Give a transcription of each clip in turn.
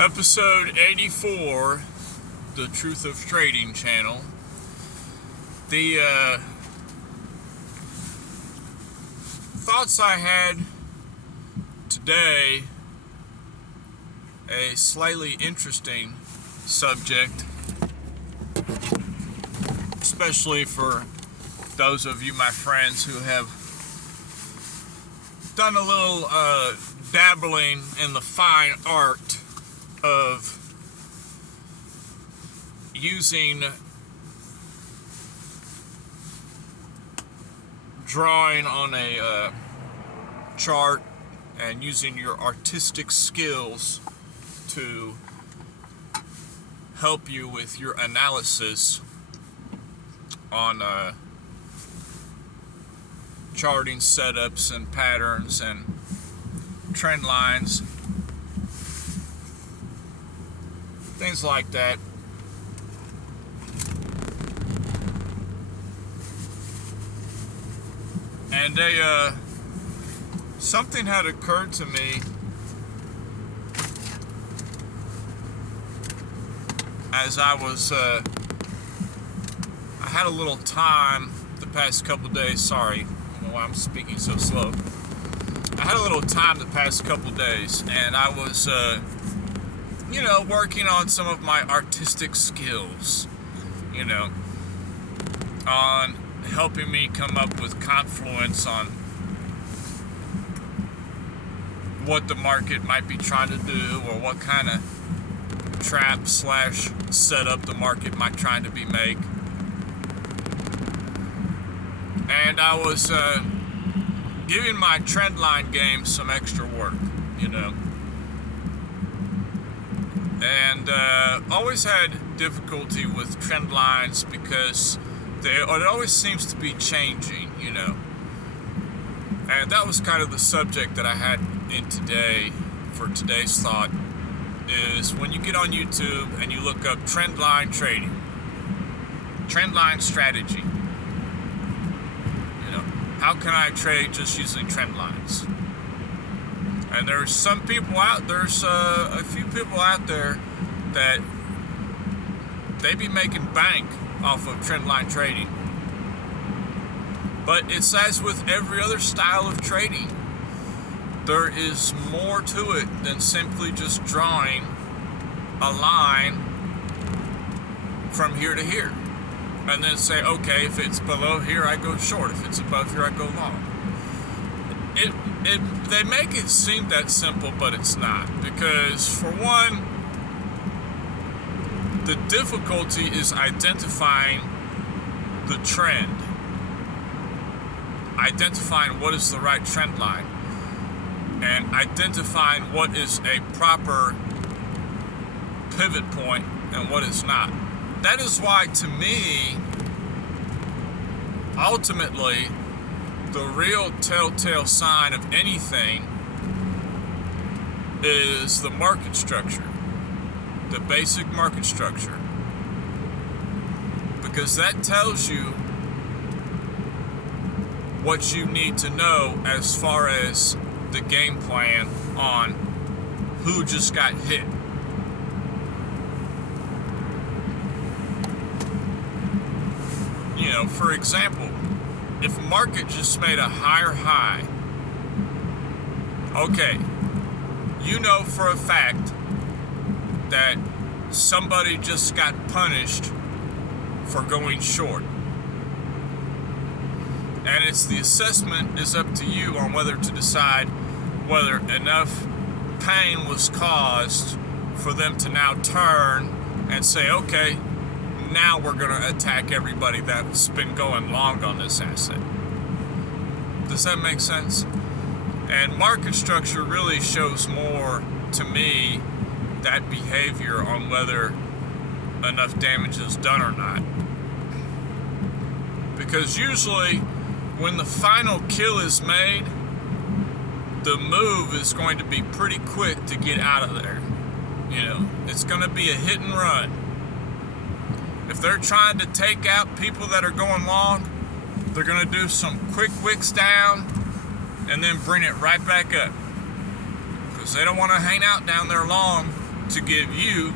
Episode 84, The Truth of Trading channel. The thoughts I had today, a slightly interesting subject, especially for those of you, my friends, who have done a little dabbling in the fine art of using drawing on a chart and using your artistic skills to help you with your analysis on charting setups and patterns and trend lines, things like that. And something had occurred to me as I had a little time the past couple days. Sorry, I don't know why I'm speaking so slow. I had a little time the past couple days, and I was working on some of my artistic skills, on helping me come up with confluence on what the market might be trying to do, or what kind of trap / setup the market might try to make. And I was giving my trend line game some extra work, and always had difficulty with trend lines because it always seems to be changing, and that was kind of the subject that I had in today for today's thought. Is when you get on YouTube and you look up trend line trading, trend line strategy, how can I trade just using trend lines? And there's a few people out there that they be making bank off of trend line trading. But it's as with every other style of trading. There is more to it than simply just drawing a line from here to here. And then say, okay, if it's below here, I go short. If it's above here, I go long. They make it seem that simple, but it's not. Because, for one, the difficulty is identifying the trend. Identifying what is the right trend line. And identifying what is a proper pivot point and what is not. That is why, to me, ultimately, the real telltale sign of anything is the market structure, the basic market structure, because that tells you what you need to know as far as the game plan on who just got hit. For example, if a market just made a higher high, okay, for a fact that somebody just got punished for going short. And the assessment is up to you on whether to decide whether enough pain was caused for them to now turn and say, okay, now we're going to attack everybody that's been going long on this asset. Does that make sense? And market structure really shows more, to me, that behavior on whether enough damage is done or not. Because usually, when the final kill is made, the move is going to be pretty quick to get out of there. It's going to be a hit and run. If they're trying to take out people that are going long, they're going to do some quick wicks down and then bring it right back up. Because they don't want to hang out down there long to give you,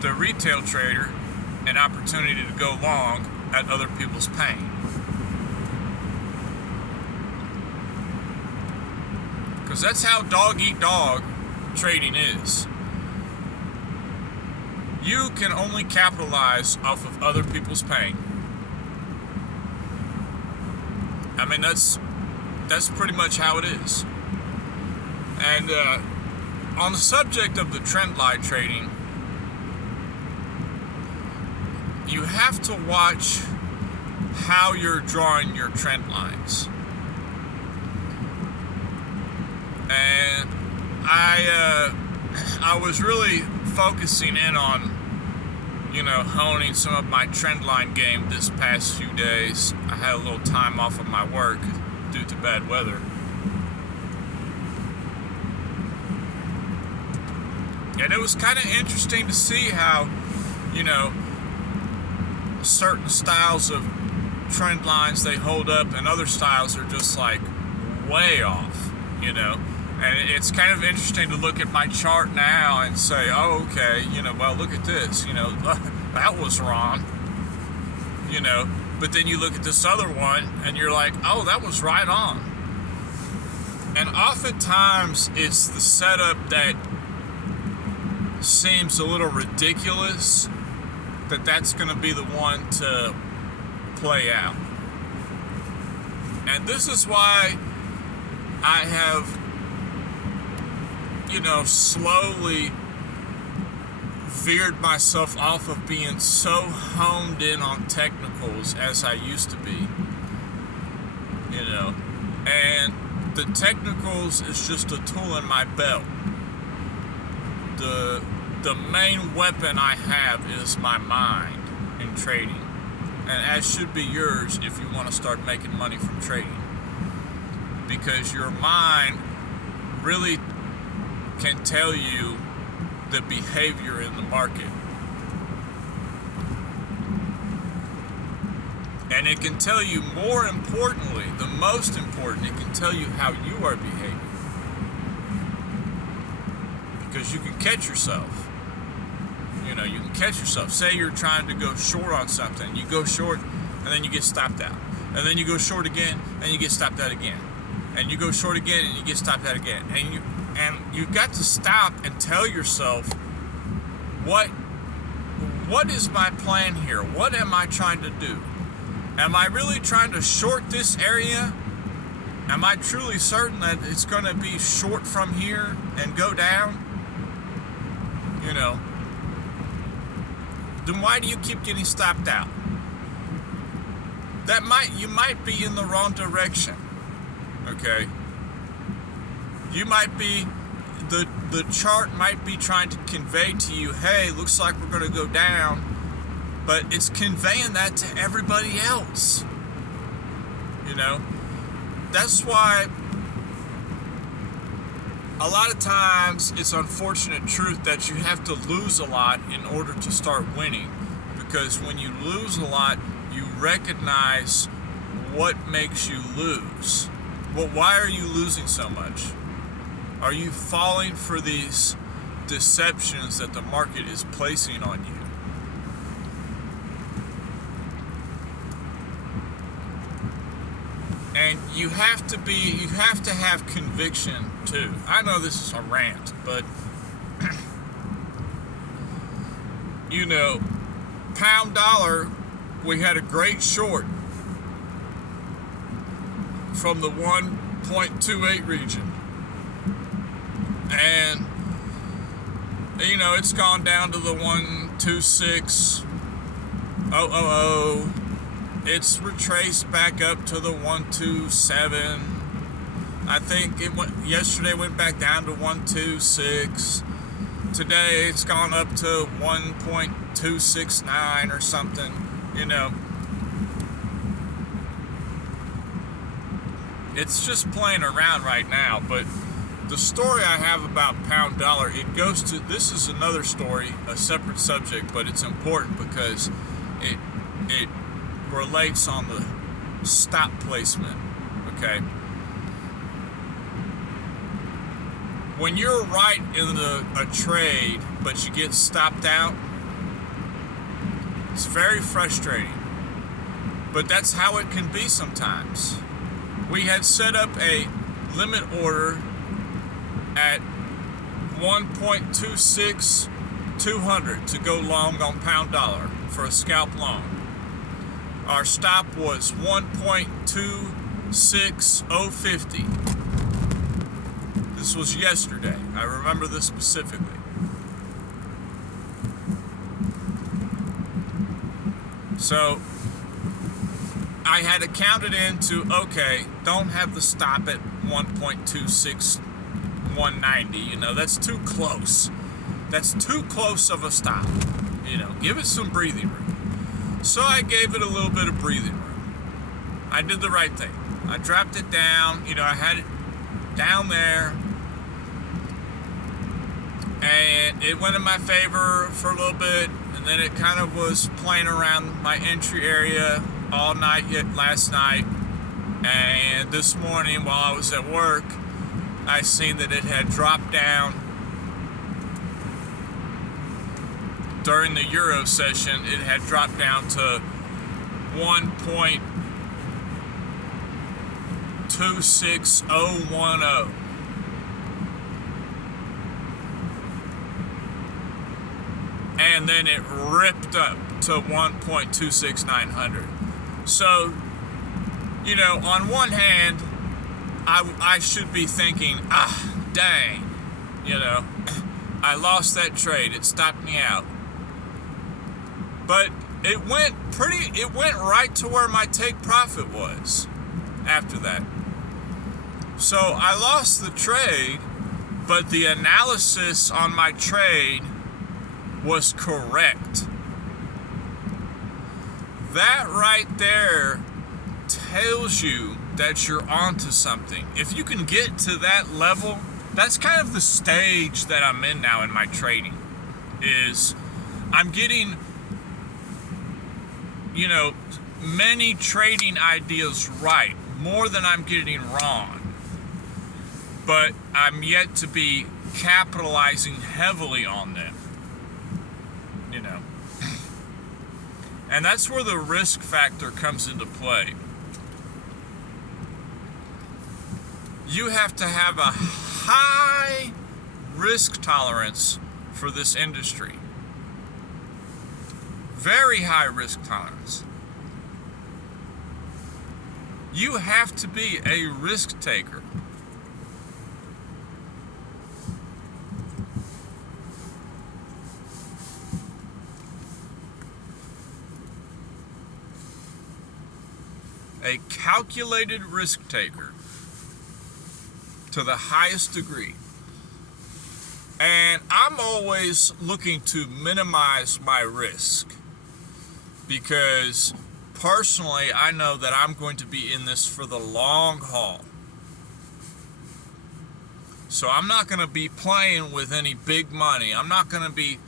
the retail trader, an opportunity to go long at other people's pain. Because that's how dog-eat-dog trading is. You can only capitalize off of other people's pain. I mean, that's pretty much how it is. And on the subject of the trend line trading, you have to watch how you're drawing your trend lines. And I was really focusing in on, honing some of my trend line game this past few days. I had a little time off of my work due to bad weather. And it was kind of interesting to see how, certain styles of trend lines, they hold up, and other styles are just like way off, And it's kind of interesting to look at my chart now and say, oh, okay, well, look at this, that was wrong, But then you look at this other one and you're like, oh, that was right on. And oftentimes it's the setup that seems a little ridiculous that's going to be the one to play out. And this is why I have, slowly veered myself off of being so honed in on technicals as I used to be. And the technicals is just a tool in my belt. The main weapon I have is my mind in trading. And as should be yours if you want to start making money from trading. Because your mind really can tell you the behavior in the market. And it can tell you, more importantly, the most important, it can tell you how you are behaving. Because you can catch yourself. You can catch yourself. Say you're trying to go short on something. You go short, and then you get stopped out. And then you go short again, and you get stopped out again. And you go short again, and you get stopped out again. And you've got to stop and tell yourself, what is my plan here? What am I trying to do? Am I really trying to short this area? Am I truly certain that it's going to be short from here and go down? Then why do you keep getting stopped out? You might be in the wrong direction. Okay? You might be, the chart might be trying to convey to you, hey, looks like we're going to go down, but it's conveying that to everybody else. That's why a lot of times it's unfortunate truth that you have to lose a lot in order to start winning. Because when you lose a lot, you recognize what makes you lose. Well, why are you losing so much? Are you falling for these deceptions that the market is placing on you? And you have to have conviction too. I know this is a rant, but pound dollar, we had a great short from the 1.28 region. And it's gone down to the 126.000. It's retraced back up to the 127. I think yesterday went back down to 126. Today it's gone up to 1.269 or something. It's just playing around right now. But the story I have about pound dollar, this is another story, a separate subject, but it's important because it relates on the stop placement. Okay. when you're right in a trade, but you get stopped out, it's very frustrating. But that's how it can be sometimes. We had set up a limit order at 1.26200 to go long on pound dollar for a scalp long. Our stop was 1.26050. This was yesterday. I remember this specifically. So I had to count it into, okay, don't have the stop at 1.26190. You know, that's too close. That's too close of a stop. You know, give it some breathing room. So I gave it a little bit of breathing room. I did the right thing. I dropped it down. You know, I had it down there. And it went in my favor for a little bit. And then it kind of was playing around my entry area all night last night. And this morning while I was at work, I seen that it had dropped down. During the Euro session, it had dropped down to 1.26010. And then it ripped up to 1.26900. So, you know, on one hand, I should be thinking, dang, you know, I lost that trade. It stopped me out. But it went right to where my take profit was after that. So I lost the trade, but the analysis on my trade was correct. That right there tells you that you're onto something. If you can get to that level, that's kind of the stage that I'm in now in my trading, is I'm getting, you know, many trading ideas right, more than I'm getting wrong. But I'm yet to be capitalizing heavily on them, you know. And that's where the risk factor comes into play. You have to have a high risk tolerance for this industry. Very high risk tolerance. You have to be a risk taker. A calculated risk taker to the highest degree. And I'm always looking to minimize my risk, because personally I know that I'm going to be in this for the long haul. So I'm not going to be playing with any big money. I'm not going to be,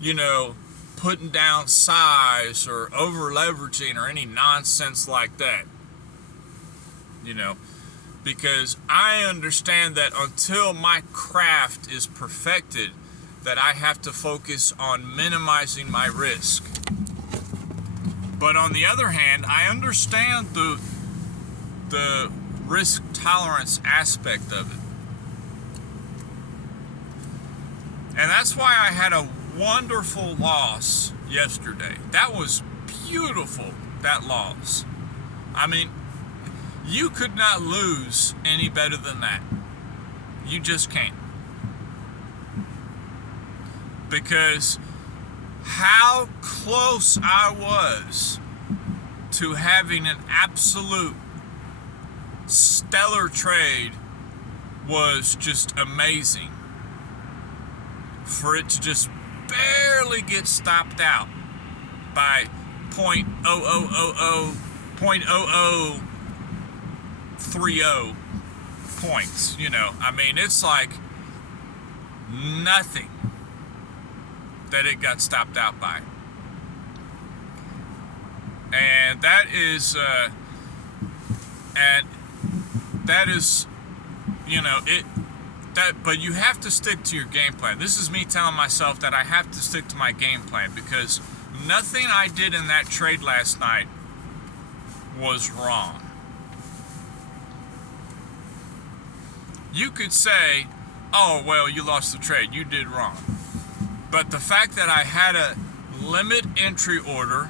you know, putting down size or over leveraging or any nonsense like that, you know, because I understand that until my craft is perfected, that I have to focus on minimizing my risk. But on the other hand, I understand the risk tolerance aspect of it. And that's why I had a wonderful loss yesterday. That was beautiful, that loss. I mean, you could not lose any better than that. You just can't. Because how close I was to having an absolute stellar trade was just amazing. For it to just barely get stopped out by 0.0030 points, you know. I mean, it's like nothing that it got stopped out by. And that is you know, But you have to stick to your game plan. This is me telling myself that I have to stick to my game plan, because nothing I did in that trade last night was wrong. You could say, oh, well, you lost the trade, you did wrong. But the fact that I had a limit entry order,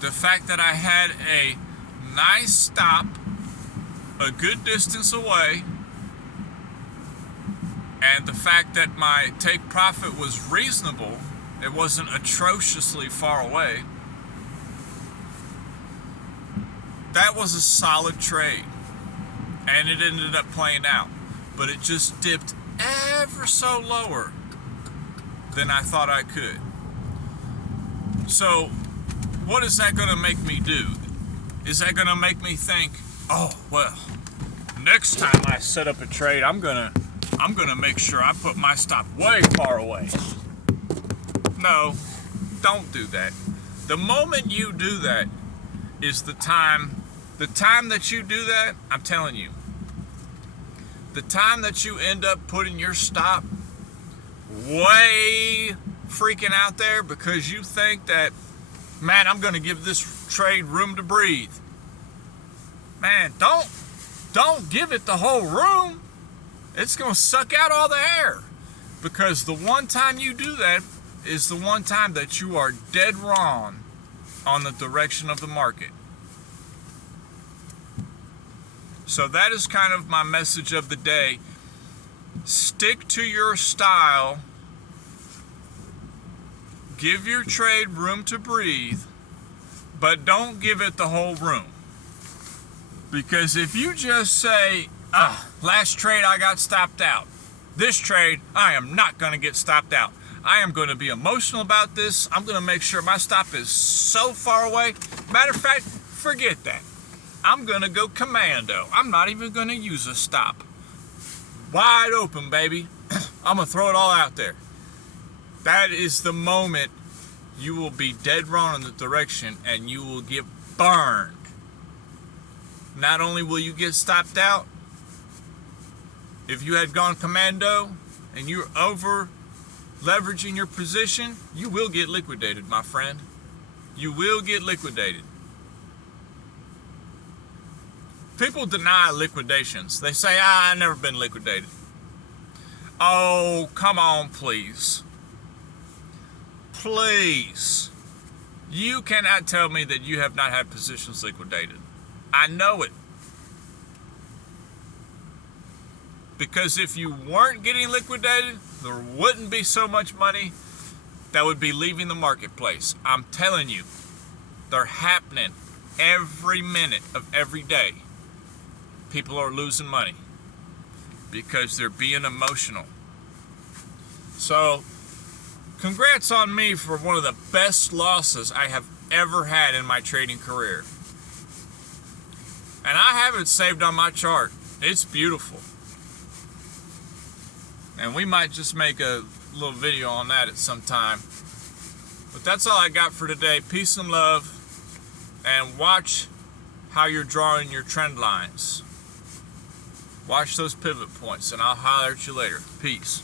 the fact that I had a nice stop a good distance away, and the fact that my take profit was reasonable, it wasn't atrociously far away, that was a solid trade. And it ended up playing out. But it just dipped ever so lower than I thought I could. So, what is that going to make me do? Is that going to make me think, oh, well, next time I set up a trade, I'm gonna make sure I put my stop way far away? No, don't do that. The moment you do that is the time that you do that, I'm telling you, the time that you end up putting your stop way freaking out there because you think that, man, I'm going to give this trade room to breathe. Man, don't give it the whole room. It's going to suck out all the air, because the one time you do that is the one time that you are dead wrong on the direction of the market. So that is kind of my message of the day. Stick to your style. Give your trade room to breathe, but don't give it the whole room. Because if you just say, last trade I got stopped out, this trade I am not going to get stopped out. I am going to be emotional about this. I'm going to make sure my stop is so far away. Matter of fact, forget that. I'm going to go commando. I'm not even going to use a stop. Wide open, baby. I'm going to throw it all out there. That is the moment you will be dead wrong in the direction, and you will get burned. Not only will you get stopped out, if you had gone commando and you're over leveraging your position, you will get liquidated, my friend. You will get liquidated. People deny liquidations. They say, I've never been liquidated. Oh, come on, please. Please. You cannot tell me that you have not had positions liquidated. I know it. Because if you weren't getting liquidated, there wouldn't be so much money that would be leaving the marketplace. I'm telling you, they're happening every minute of every day. People are losing money because they're being emotional. So, congrats on me for one of the best losses I have ever had in my trading career. And I have it saved on my chart. It's beautiful. And we might just make a little video on that at some time. But that's all I got for today. Peace and love. And watch how you're drawing your trend lines. Watch those pivot points, and I'll holler at you later. Peace.